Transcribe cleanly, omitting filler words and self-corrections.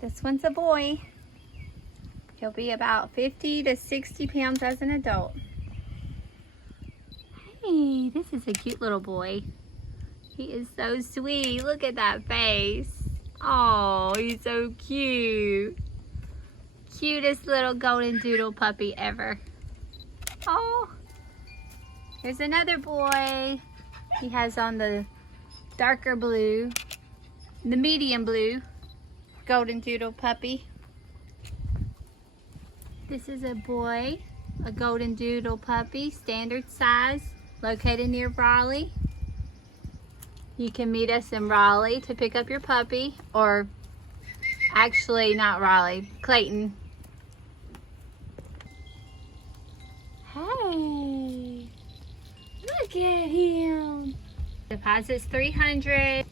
This one's a boy. He'll be about 50 to 60 pounds as an adult. Hey, this is a cute little boy. He is so sweet. Look at that face. Oh, he's so cute. Cutest little Goldendoodle puppy ever. Oh, here's another boy. He has on the darker blue, the medium blue Goldendoodle puppy. This is a boy, a Goldendoodle puppy, standard size, located near Raleigh. You can meet us in Raleigh to pick up your puppy, or actually not Raleigh, Clayton. Hey, look at him. Deposit's $300.